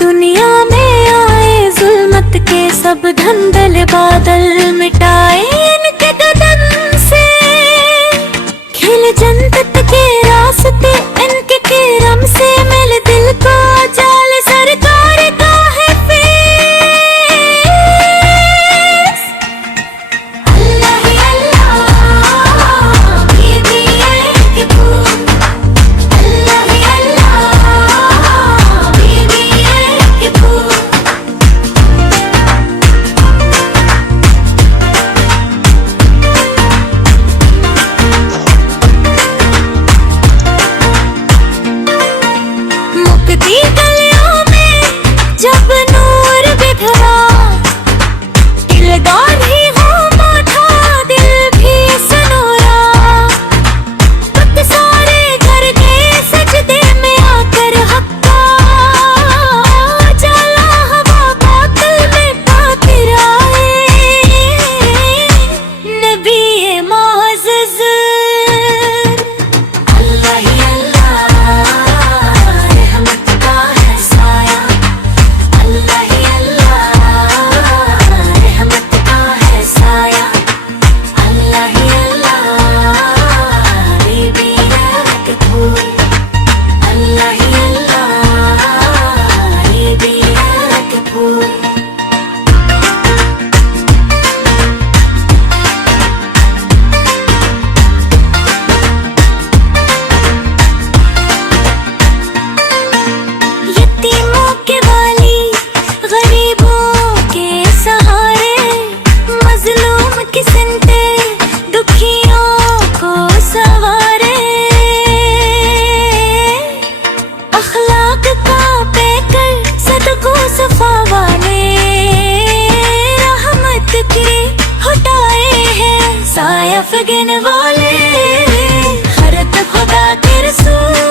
दुनिया में आए जुल्मत के सब धंधल बादल मिटाए, इनके कदम से खिल जन्नत के रास्ते, इनके करम से मिल दिल को जाल सरकार का है फेस। अल्लाह ही अल्लाह ये दिए के फूल, अल्लाह ही अल्लाह ये दिए के फूल। मुक्ति गलियों में जब नूर बिखरा, दिलदार ही हो माथा दिल भी सनोरा, वक्त सारे घर गए सजदे में आकर हक्का, जाला हवा बादल में ताकिर आए, नबी मोअज़्ज़ज़। अल्लाह ही अल्लाह रहमत का है साया, अल्लाह ही अल्लाह रहमत का है साया, अल्लाह ही अल्लाह ये भी है के फूल, अल्लाह ही अल्लाह ये भी है के फूल। यतीमों के वाली, गरीबों के सहारे, मजलूम की सुनते, दुखियों को सवारे, अखलाक का पेकर सदको सफा वाले, रहमत के हटाए हैं साया फगन वाले, हरत खुदा के रसूल।